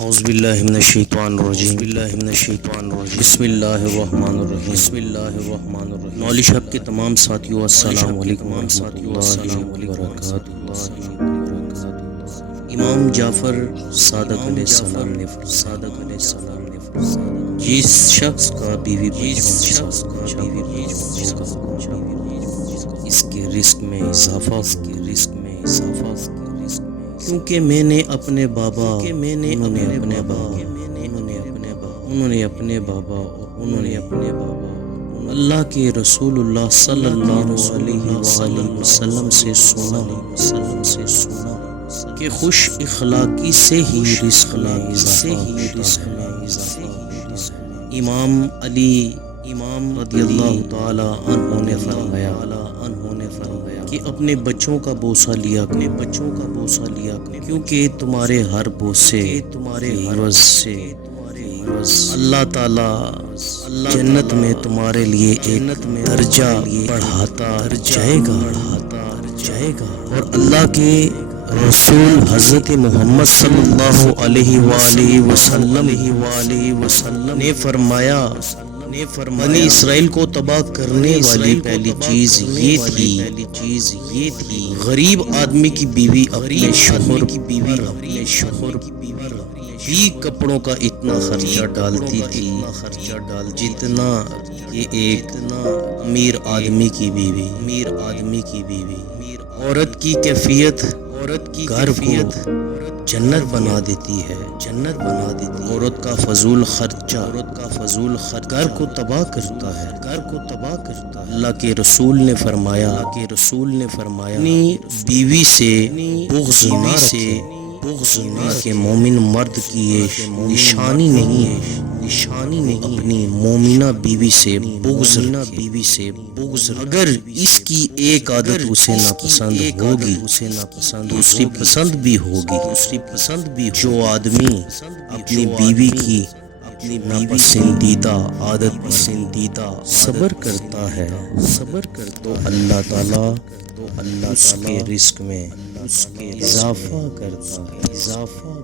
اعوذ باللہ من الشیطان الرجیم بسم اللہ الرحمن الرحیم نالج ہب کے تمام ساتھیوں السلام علیکم ورحمۃ اللہ وبرکاتہ۔ امام جعفر صادق علیہ السلام نے جس شخص کا بیوی بچوں اس کے رزق میں اضافہ کیونکہ میں نے اپنے بابا اللہ کے رسول اللہ صلی اللہ علیہ وآلہ وسلم سے سنا کہ خوش اخلاقی سے ہی رزق میں اضافہ امام علی رضی اللہ تعالی عنہ نے فرمایا کہ اپنے بچوں کا بوسہ لیا کیونکہ تمہارے ہر بوسے عوض سے اللہ تعالی جنت میں تمہارے لیے ایک درجہ بڑھاتا جائے گا اور اللہ کے رسول حضرت محمد صلی اللہ علیہ وآلہ وسلم نے فرمایا بنی اسرائیل کو تباہ کرنے والی پہلی چیز یہ تھی غریب آدمی کی بیوی اپنے شوہر بھی کپڑوں کا اتنا خرچہ ڈالتی تھی جتنا کہ ایک امیر آدمی کی بیوی عورت کی کیفیت گھر کو جنت بنا دیتی ہے عورت کا فضول خرچہ گھر کو تباہ کرتا ہے اللہ کے رسول نے فرمایا اپنی بیوی سے بغض نہ رکھیں کہ مومن مرد کی یہ نشانی نہیں اپنی مومنہ بیوی سے بغض اگر اس کی ایک عادت اسے ناپسند ہوگی دوسری پسند بھی ہوگی جو آدمی اپنی بیوی کی ناپسندیدہ عادت صبر کرتا ہے تو اللہ تعالی اس کے رزق میں اضافہ کرتا ہے